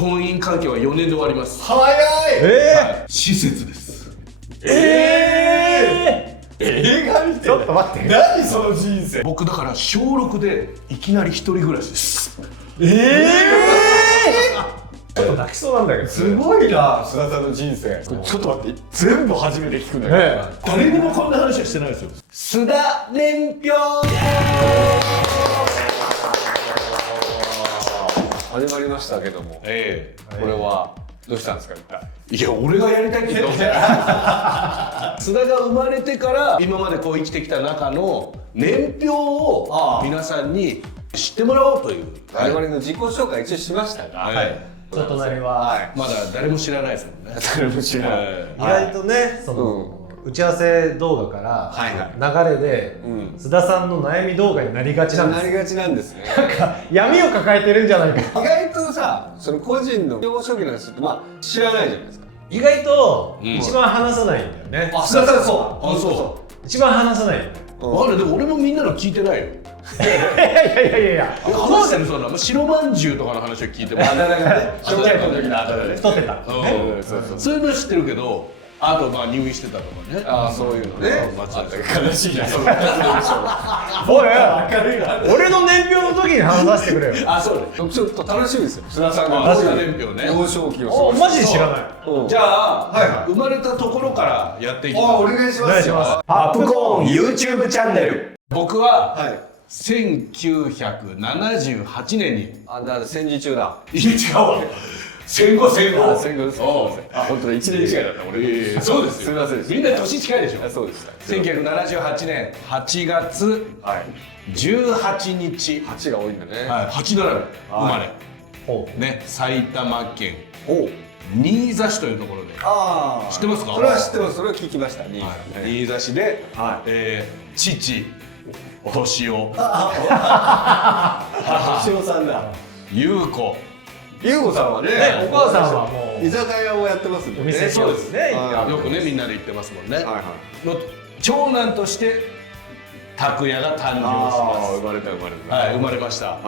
婚姻関係は4年で終わります。早い。施設です。映画見て。ちょっと待って。何その人生。僕だから小6でいきなり一人暮らしです。ちょっと泣きそうなんだけど。すごいな、須田さんの人生。ちょっと待って、全部初めて聞くんだけど。誰にもこんな話はしてないですよ。須田年表。始まりましたけども。これはどうしたんですか、一体。いや、俺がやりたいって言ったんですよ。須田が生まれてから今までこう生きてきた中の年表を皆さんに知ってもらおうという。我々の自己紹介一応しましたが、ちょっと隣はまだ誰も知らないですもんね。誰も知らない。意外とね、その打ち合わせ動画から流れで須田さんの悩み動画になりがちなんです。なりがちなんですね。なんか闇を抱えてるんじゃないか。意外とさ、その個人の幼少期の話って知らないじゃないですか。意外と一番話さないんだよね。須田さんそう。一番話さないよね。でも俺もみんなの聞いてないよ。いや話してるそうな白まんじゅうとかの話を聞いてもあだ名がね、小学校の時のあだ名ね。太ってたってね。そういうの知ってるけど、あと入院してたとかね。そういうのね。悲しいじゃん。おい、俺の年表の時に話させてくれよ。そうね。ちょっと楽しみですよ。須田さんが須田年表ね。幼少期を。マジで知らない。じゃあ生まれたところからやっていきます。お願いします。パップコーン YouTube チャンネル。僕は1978年に。だから戦時中だ。いや違うわ。戦後戦後です。本当だ、1年違いだった俺。そうですよ。すみません。みんな年近いでしょ。そうでした。1978年8月18日。8が多いんだね。8並び生まれ。ね、埼玉県新座市というところで。知ってますか？それは知ってます。それは聞きました。新座市で父敏夫、敏夫さんだ。優子さんはね、お母さんはもう居酒屋をやってますんでね。そうですね。よくねみんなで行ってますもんね。の長男として拓也が誕生します。生まれました。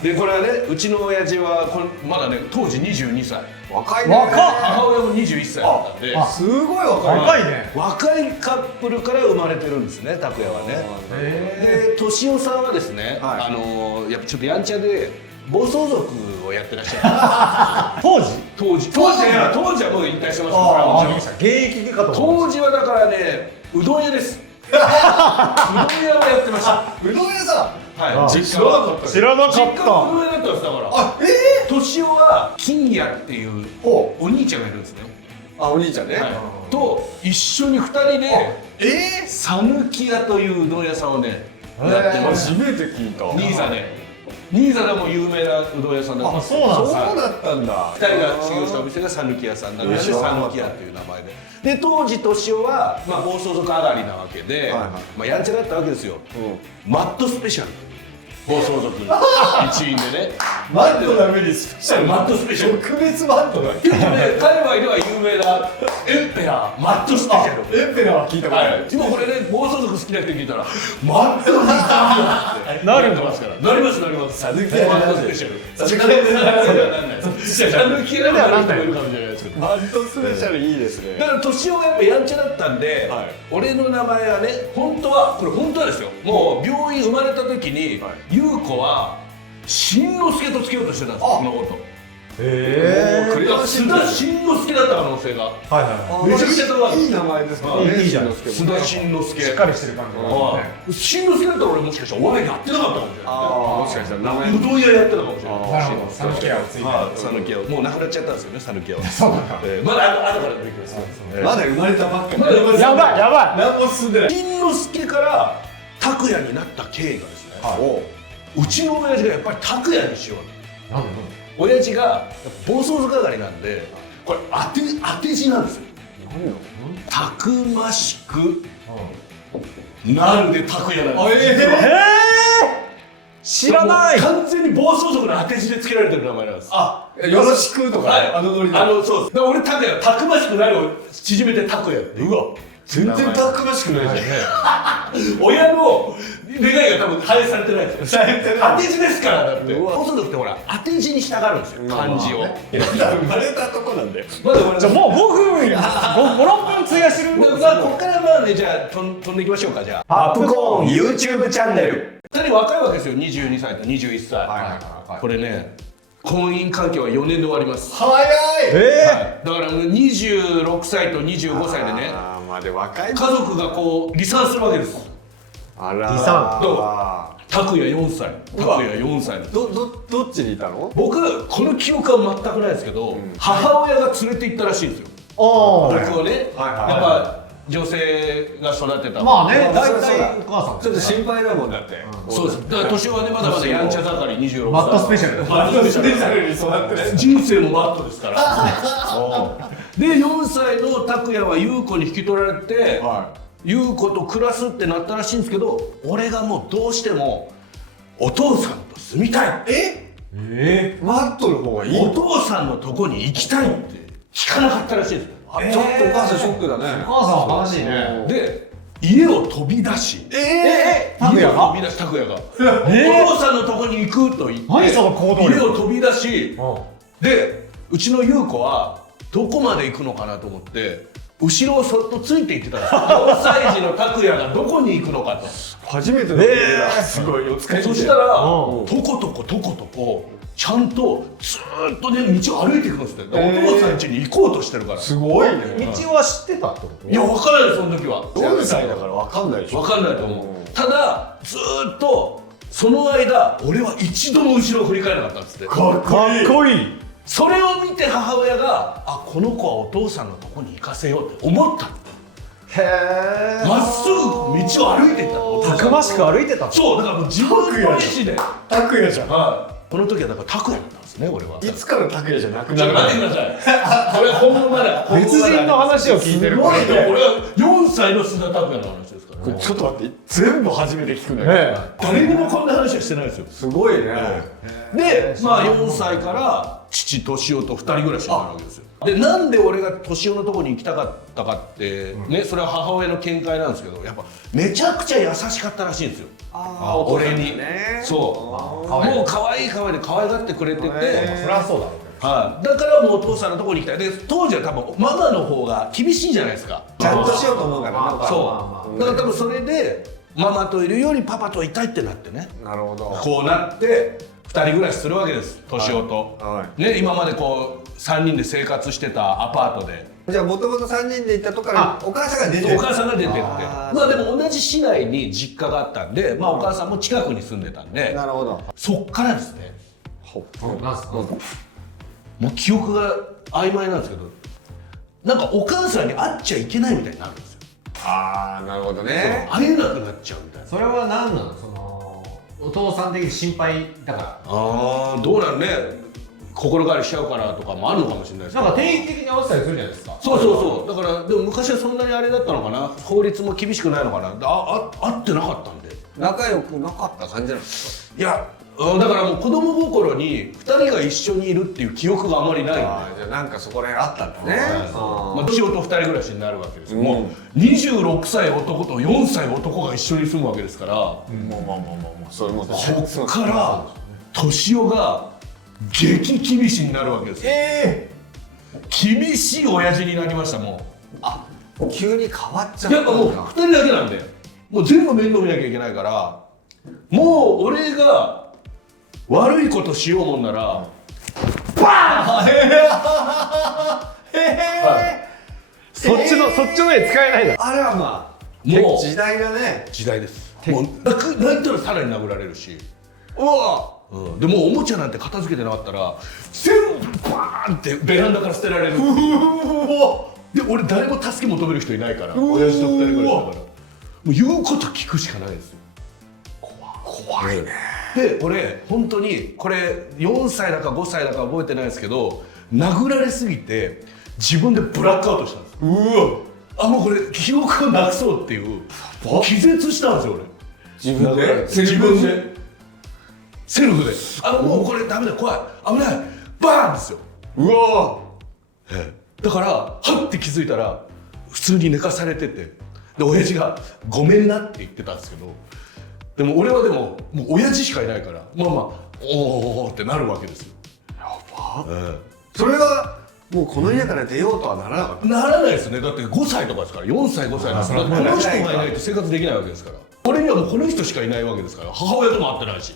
でこれはね、うちの親父はまだね当時22歳。若いね。母親も21歳だったんで、すごい若いね。若いカップルから生まれてるんですね、拓也はね。で敏夫さんはですね、やっぱちょっとやんちゃで暴走族をやってらっしゃる。当時はもう引退してますけど、現役かと。当時はだからね、うどん屋です。うどん屋をやってました。うどん屋さん。実家は知らなかった。実家のうどん屋だったんです。だから敏夫は金谷っていうお兄ちゃんがいるんですね。お兄ちゃんね。と一緒に2人で讃岐屋といううどん屋さんをねやってます。初めて聞いた。新座でも有名なうどん屋さんだった。そうだったんだ。2人が修行したお店が讃岐屋さんなんで、讃岐屋という名前で。当時敏夫は暴走族上がりなわけでやんちゃだったわけですよ。マッドスペシャル暴走族一員でね。マッドなメリスペシャル。マッドスペシャル。特別マッドだ。界隈では有名なエンペラーマッドスペシャル。エンペラーは聞いたことない。今これね、暴走族好きな人聞いたらマッドになるんですから。なります。讃岐屋マッドスペシャル。讃岐屋ではなんないかもしれないですけど。マッドスペシャルいいですね。だから敏夫はやっぱやんちゃだったんで、俺の名前はね、本当はですよ。もう病院生まれた時に優子は新之助とつけようとしてたんですよ、このこと。須田新之助だった可能性がめちゃめちゃ高い。いい名前ですね。いいじゃん。須田新之助。しっかりしてる感じがね。新之助だったら俺もしかしたらお笑いやってなかったかもしれない。もしかしたら名前うどん屋やってたかもしれない。讃岐屋をついて。讃岐屋もうなくなっちゃったんですよね、讃岐屋は。そうなんだ。まだ後から出てきます。まだ生まれたばっかり。やばい。何も進んでない。新之助から拓也になった経緯がですね、うちの親父がやっぱり拓也にしよう。なんで？親父が暴走族上がりなんで、これ当て字なんですよ。たくましくなるで拓也なんです。知らない。完全に暴走族の当て字で付けられてる名前なんです。よろしくとか、ノリで。そうです。俺拓也、たくましくなるを縮めて拓也って。うわ、全然たくましくないじゃん。親の願いが多分反映されてないんですよ。されて当て字ですからだって。うわ細野ってほら当て字に従うんですよ、漢字を。生まれたとこなんだよ。まだ俺じゃあもう5分5、6分費やしてる。まあここからまあね、じゃあ飛んでいきましょうか。じゃあパップコーン YouTube チャンネル。 2人若いわけですよ。22歳と21歳、はいこれね、婚姻関係は4年で終わります。早い。はい、だから26歳と25歳でね、あーまで若い。家族がこう離散するわけです。あら。離散どう拓也4歳、拓也4歳。どっちにいたの？僕この記憶は全くないですけど、母親が連れて行ったらしいんですよ、おー、僕をね。やっぱ女性が育てた。まあね、大そう体お母さんちょっと心配だもんだって。そうです。だから年はね、まだまだやんちゃ盛り、26歳。マットスペシャル。マットスペシャル。に育ってね。人生もマットですから。で、4歳の拓也は優子に引き取られて、優子と暮らすってなったらしいんですけど、俺がもうどうしてもお父さんと住みたい。マットの方がいい。お父さんのとこに行きたいって聞かなかったらしいんですよ。ちょっとお母さんショックだね。お母さんは悲しいね。で、家を飛び出し、拓也が飛び出し拓也が、お父さんのとこに行くと言って、何その行動力家を飛び出し、で、うちの優子はどこまで行くのかなと思って後ろをそっとついて行ってたんですよ。4歳児の拓也がどこに行くのかと。初めてのすごいお疲れ。そしたらとことこちゃんとずーっとね道を歩いていくんですって。お父さん家に行こうとしてるから。すごいね。道は知ってたってこと？いや、分からない、その時は。4歳だから分かんないでしょ。分かんないと思う。ただずーっとその間俺は一度も後ろを振り返らなかったんですって。かっこいい。それを見て母親が、あ、この子はお父さんのとこに行かせようって思った。へー。まっすぐ道を歩いていったの。たくましく歩いてた。そう、だからもう自分の意思で。拓也じゃん。この時はだから拓也だったんですね、俺は。いつから拓也じゃなくちょなるっと待ってください。これは本物だ。別人の話を聞いてるから。すごいね。俺は4歳の須田拓也の話ですからね。ちょっと待って、全部初めて聞くんだけど。ね誰にもこんな話はしてないですよ。すごいね。で、まあ4歳から父敏夫と2人暮らしになるわけですよ。で、なんで俺が敏夫のとこに行きたかったかってね、それは母親の見解なんですけど、やっぱめちゃくちゃ優しかったらしいんですよ。俺に。そう。もう可愛い可愛いで可愛がってくれてて、そりゃそうだろうね。はい。だからもうお父さんのとこに行きたい。で、当時は多分ママの方が厳しいじゃないですか。ちゃんとしようと思うからなんか。そう。だから多分それでママといるよりパパといたいってなってね。なるほど。こうなって2人暮らしするわけです、敏夫と。ね、今までこう3人で生活してたアパートで。じゃあもともと3人で行ったとこからお母さんが出てる。お母さんが出てって、まあでも同じ市内に実家があったんで、まあお母さんも近くに住んでたんで、なるほど。そっからですね、なんすか？もう記憶が曖昧なんですけど、なんかお母さんに会っちゃいけないみたいになるんですよ。ああ、なるほどね。会えなくなっちゃうみたいな。それは何なの？そのお父さん的に心配だから。ああ、どうなるね、心変わりしちゃうからとかもあるのかもしれないですけど。なんか定期的に合わせたりするじゃないですか。そうだからでも昔はそんなにあれだったのかな、法律も厳しくないのかな、合ってなかったんで。仲良くなかった感じなんですか？いや、だからもう子供心に2人が一緒にいるっていう記憶があまりないんで、じゃあなんかそこら辺あったんだね。まあ年男と2人暮らしになるわけですよ。もう26歳男と4歳男が一緒に住むわけですから、もうそれもこっから年男が激厳しになるわけですよ。厳しい親父になりました。もう急に変わっちゃった。やっぱもう2人だけなんで、もう全部面倒見なきゃいけないから、もう俺が悪いことしようもんならバーンそっちの絵使えないだろ。あれはまあもう時代がね。時代です。もう泣いたらさらに殴られるし、うわ、でもうおもちゃなんて片付けてなかったら全部バーンってベランダから捨てられる。で俺誰も助け求める人いないから、親父と2人ぐらいだから、もう言うこと聞くしかないですよ。怖いね。で俺本当にこれ4歳だか5歳だか覚えてないですけど、殴られすぎて自分でブラックアウトしたんです。あ、もうこれ記憶をなくそうっていう気絶したんですよ俺。自分でセルフで、もうこれダメだ、怖い、危ない、バーンですよ。うわだからはって気づいたら普通に寝かされてて、で親父が「ごめんな」って言ってたんですけど、でも俺はもう親父しかいないから、まあまあおーってなるわけですよ。やば、それはもうこの家から出ようとはならなかった。ならないですね。だって5歳とかですから、4歳5歳ですから、この人がいないと生活できないわけですから、俺にはもうこの人しかいないわけですから、母親とも会ってないし。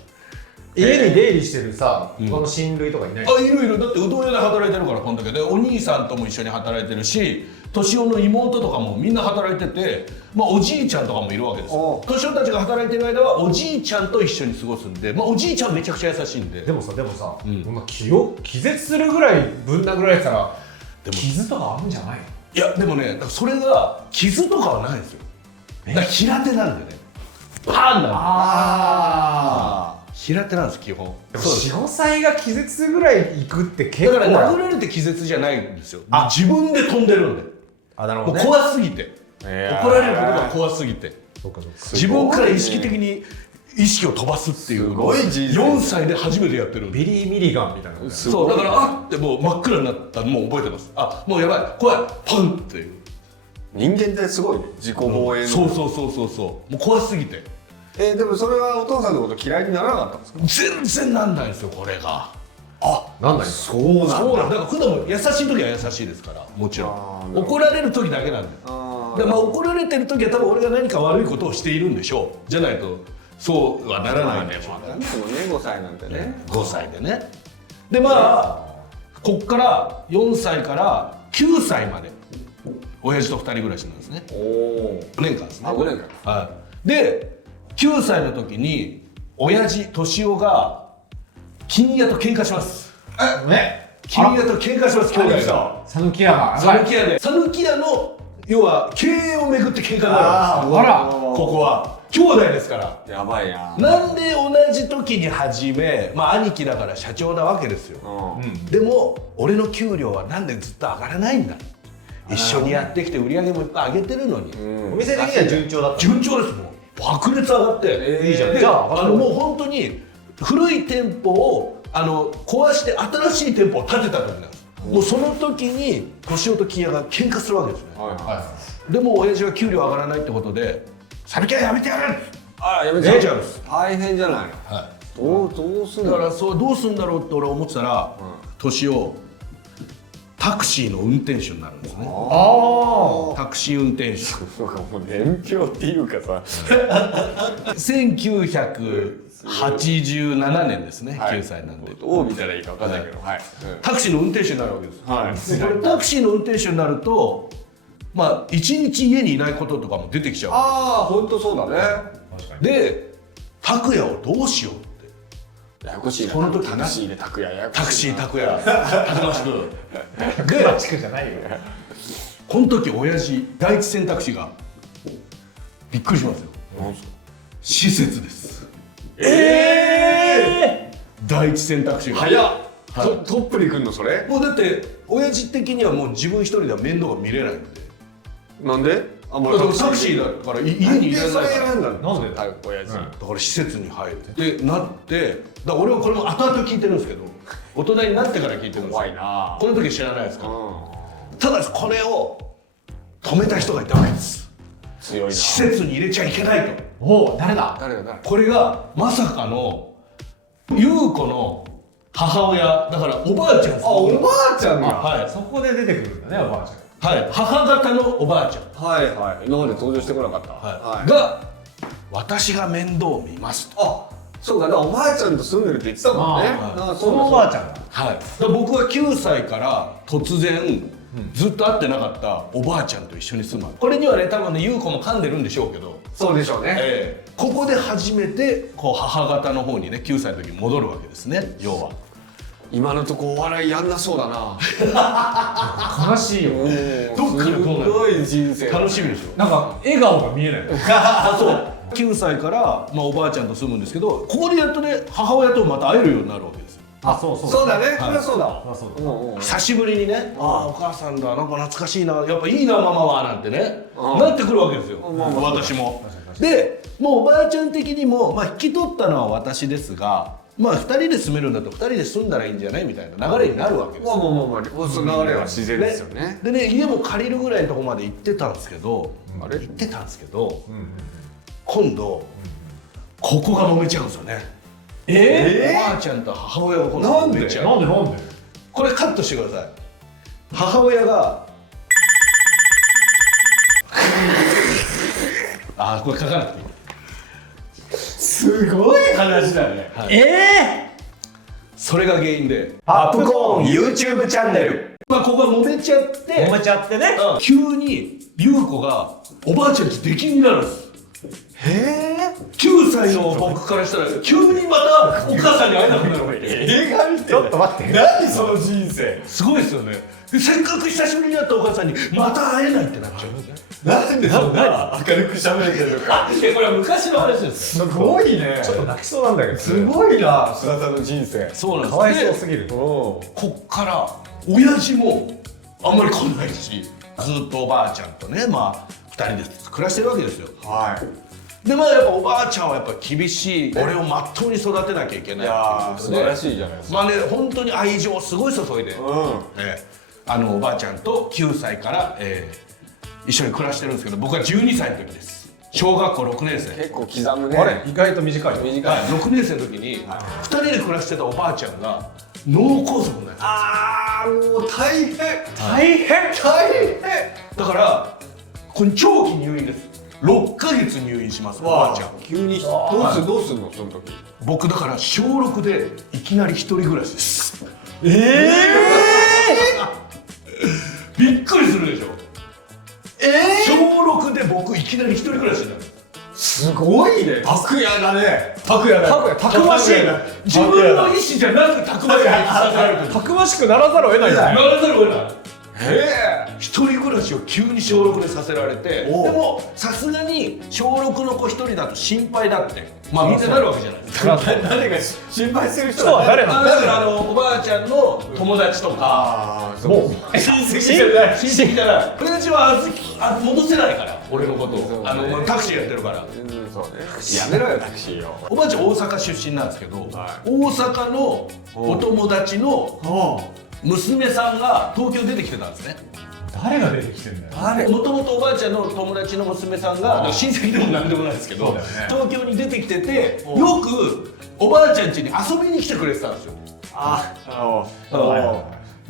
家に出入りしてるさ、この親類とかいない？あ、いるいる。だってうどん屋で働いてるから、この時でお兄さんとも一緒に働いてるし、年男の妹とかもみんな働いてて、まあおじいちゃんとかもいるわけですよ。年男たちが働いてる間はおじいちゃんと一緒に過ごすんで、まあおじいちゃんめちゃくちゃ優しいんで。でもさ、こんな気絶するぐらいぶん殴られてたら、でも傷とかあるんじゃないの？いやでもね、だからそれが傷とかはないんですよ。だから平手なんでね、パーンなんで。平手なんです基本。でも4、5歳が気絶するぐらいいくって結構だから殴られて気絶じゃないんですよ。自分で飛んでるんで。あ、なるほどね。もう怖すぎて、怒られることが怖すぎて、自分から意識的に意識を飛ばすっていうのを4歳で初めてやってるんで。ビリー・ミリガンみたいな。そうだから、あってもう真っ暗になったのもう覚えてます。あ、もうやばい、怖い、パンっていう。人間ってすごいね、自己防衛の。そうもう怖すぎて。でもそれはお父さんのこと嫌いにならなかったんですか？全然なんないですよこれが。なんない。そうなんだ。そうなんだ。から普段も優しい時は優しいですから、もちろん。怒られる時だけなんで。でまあ怒られてる時は多分俺が何か悪いことをしているんでしょう。じゃないとそうはならないんでしょうね。でもね、5歳なんてね。5歳でね。でまあこっから4歳から9歳まで親父と2人暮らしなんですね。おお。5年間ですね。 5年間。はい。で9歳の時に親父敏夫が金屋と喧嘩します。金屋と喧嘩します。兄弟が讃岐屋が讃岐屋で、讃岐屋の要は経営をめぐって喧嘩になるんですよ。あら、ここは兄弟ですから。やばいな。なんで同じ時に始め、まあ兄貴だから社長なわけですよ。でも俺の給料はなんでずっと上がらないんだ。一緒にやってきて売り上げもいっぱい上げてるのに。お店的には順調だった。順調です。もう爆裂上がって、いいじゃん。でじゃあもう本当に古い店舗を壊して新しい店舗を建てた時なんです。もうその時に敏夫と金屋が喧嘩するわけですね。でも親父は給料上がらないってことで「讃岐屋やめてやる!」やめちゃうんです。大変じゃないの。どうすんだだからそうどうすんだろうって俺思ってたら、敏夫タクシーの運転手になるんですね。タクシー運転手。そうか、もう年表っていうかさ。1987年ですね。9歳なんで。どう見たらいいか分かんないけど、タクシーの運転手になるわけです。はい。これタクシーの運転手になると、まあ一日家にいないこととかも出てきちゃう。本当そうだね。で、拓也をどうしようって。ややこしいな。この時タクシーで拓也ややこしい。タクシー拓也、たくましく。で、地区じゃないよ。この時親父第一選択肢がびっくりしますよ。施設です。第一選択肢が早っ。トップに来んのそれ？もうだって親父的にはもう自分一人では面倒が見れないんで。なんで？タクシーだから家にいられないから。なんで親父。だから施設に入るってなって、だから俺はこれも後々聞いてるんですけど、大人になってから聞いてるんですよ。怖いな。この時知らないですから。ただこれを止めた人がいたわけです。強いな。施設に入れちゃいけないと。おお、誰だ？これがまさかの優子の母親だからおばあちゃんです。おばあちゃんが。はい。そこで出てくるんだね、おばあちゃん。はい。母方のおばあちゃん。今まで登場してこなかった。が私が面倒を見ますと。そうか、だからおばあちゃんと住んでるって言ってたもんね。そのおばあちゃんが。はい。僕は9歳から突然ずっと会ってなかったおばあちゃんと一緒に住む。これにはね多分ね優子も噛んでるんでしょうけど。そうでしょうね。ここで初めてこう母方の方にね9歳の時に戻るわけですね。要は。今のとこお笑いやんなそうだな。悲しいよ。どっからどうなる？すごい人生。楽しみでしょ。なんか笑顔が見えない。そう9歳から、おばあちゃんと住むんですけど、ここでやっとね母親とまた会えるようになるわけですよ。そうだね。そりゃそうだわ。久しぶりにね、お母さんだ、なんか懐かしいな、やっぱいいなママはなんてね、なってくるわけですよ。私も。でもうおばあちゃん的にも、引き取ったのは私ですが、まあ2人で住めるんだったら2人で住んだらいいんじゃないみたいな流れになるわけですよ。その流れは自然ですよね。でね、家も借りるぐらいのとこまで行ってたんですけど、行ってたんですけど、今度ここが揉めちゃうんですよね。おばあちゃんと母親が今度揉めちゃう。なんでこれカットしてください。母親があーこれ書かなくていい。すごい話だね。それが原因でパップコーン YouTube チャンネル。まあここが揉めちゃって揉めちゃってね。急に優子がおばあちゃんち出禁になるんです。9歳の僕からしたら急にまたお母さんに会えなくなるわけ。映画見てちょっと待って。何その人生。すごいですよね。でせっかく久しぶりに会ったお母さんにまた会えないってなっちゃうんですね。なんでそんな明るく喋れてるのか。これは昔の話ですよ。すごいね。ちょっと泣きそうなんだけど。すごいな、須田さんの人生。そうなんです。かわいそうですぎる。こっから親父もあんまり来ないし、ずっとおばあちゃんとね、まあ2人で暮らしてるわけですよ。はでまあやっぱおばあちゃんはやっぱ厳しい、俺をまっとうに育てなきゃいけないっていうことで、素晴らしいじゃないですか。まあね本当に愛情をすごい注いで、おばあちゃんと9歳から、一緒に暮らしてるんですけど、僕は12歳の時です。小学校6年生。結構刻むね。あれ意外と短い。短い。 6年生の時に2人で暮らしてたおばあちゃんが脳梗塞になっちゃあーもう大変。大変。う。だからこれ長期入院です。6ヶ月入院しますおばあちゃん。急にどうすんのその時。僕だから小6でいきなり一人暮らしです。びっくりするでしょ。小6で僕いきなり一人暮らしになる。すごいね。拓也だね。拓也だ。たくましい。自分の意思じゃなくたくましくさせられてる。たくましくならざるを得ないよね。ならざるを得ない。一人暮らしを急に小6でさせられて、でもさすがに小6の子一人だと心配だってまあみんななるわけじゃないですか。誰が心配する人は誰なの？だからおばあちゃんの友達とかもう親戚じゃない親戚じゃない親父は戻せないから俺のことをタクシーやってるから。そうね。やめろよタクシーよ。おばあちゃん大阪出身なんですけど、大阪のお友達の娘さんが東京出てきてたんですね。誰が出てきてんだよ。もともとおばあちゃんの友達の娘さんが親戚でも何でもないですけど、東京に出てきててよくおばあちゃん家に遊びに来てくれてたんですよ。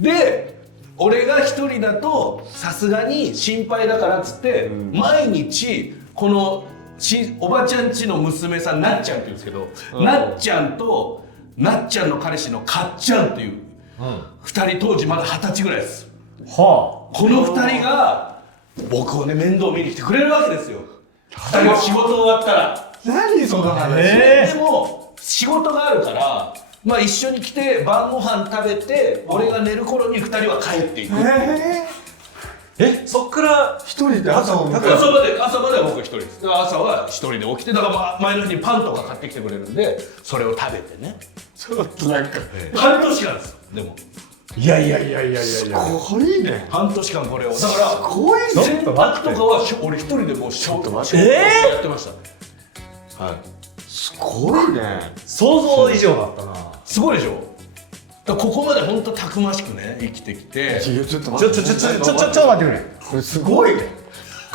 で俺が一人だとさすがに心配だからっつって、毎日このおばちゃん家の娘さんなっちゃんって言うんですけど、なっちゃんとなっちゃんの彼氏のかっちゃんっていう2人、当時まだ20歳ぐらいです。この2人が僕をね面倒見に来てくれるわけですよ。2人が仕事終わったら。何その話。でも仕事があるからまあ一緒に来て晩ご飯食べて俺が寝る頃に2人は帰っていく。そっから一人で朝を迎える。朝までは僕一人です。朝は一人で起きて、だから前の日にパンとか買ってきてくれるんでそれを食べてね。ちょっとなんか半年間ですよ。でもいやこれいいね。半年間これをだからすごいね。洗濯とかは俺一人でもう仕事やってましたね。すごいね。想像以上だったな。すごいでしょ。だからここまで本当たくましくね生きてきて。ちょっと待って。ちょっと待ってくれ。これすごいね。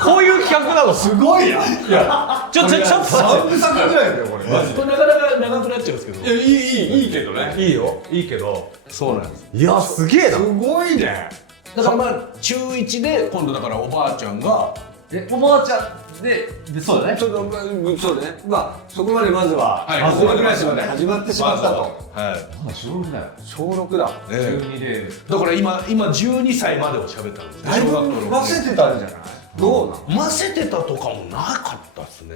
こういう企画なのすごいな。いや、ちょっと待って。3部作ぐらいだよこれ。これなかなか長くなっちゃうんですけど。いいけどね。いいよ、いいけど。そうなんです。いや、すげえな。すごいね。だからまあ中1で今度だからおばあちゃんがおばあちゃんでそうだね。そうだね。まあそこまでまずははいここぐらいまで始まってしまったと。はい小6だよ。小6だ。12で。だから今12歳までを喋ったんですね。だいぶ小学校の忘れてたんじゃない。どうなの。ませてたとかもなかったですね。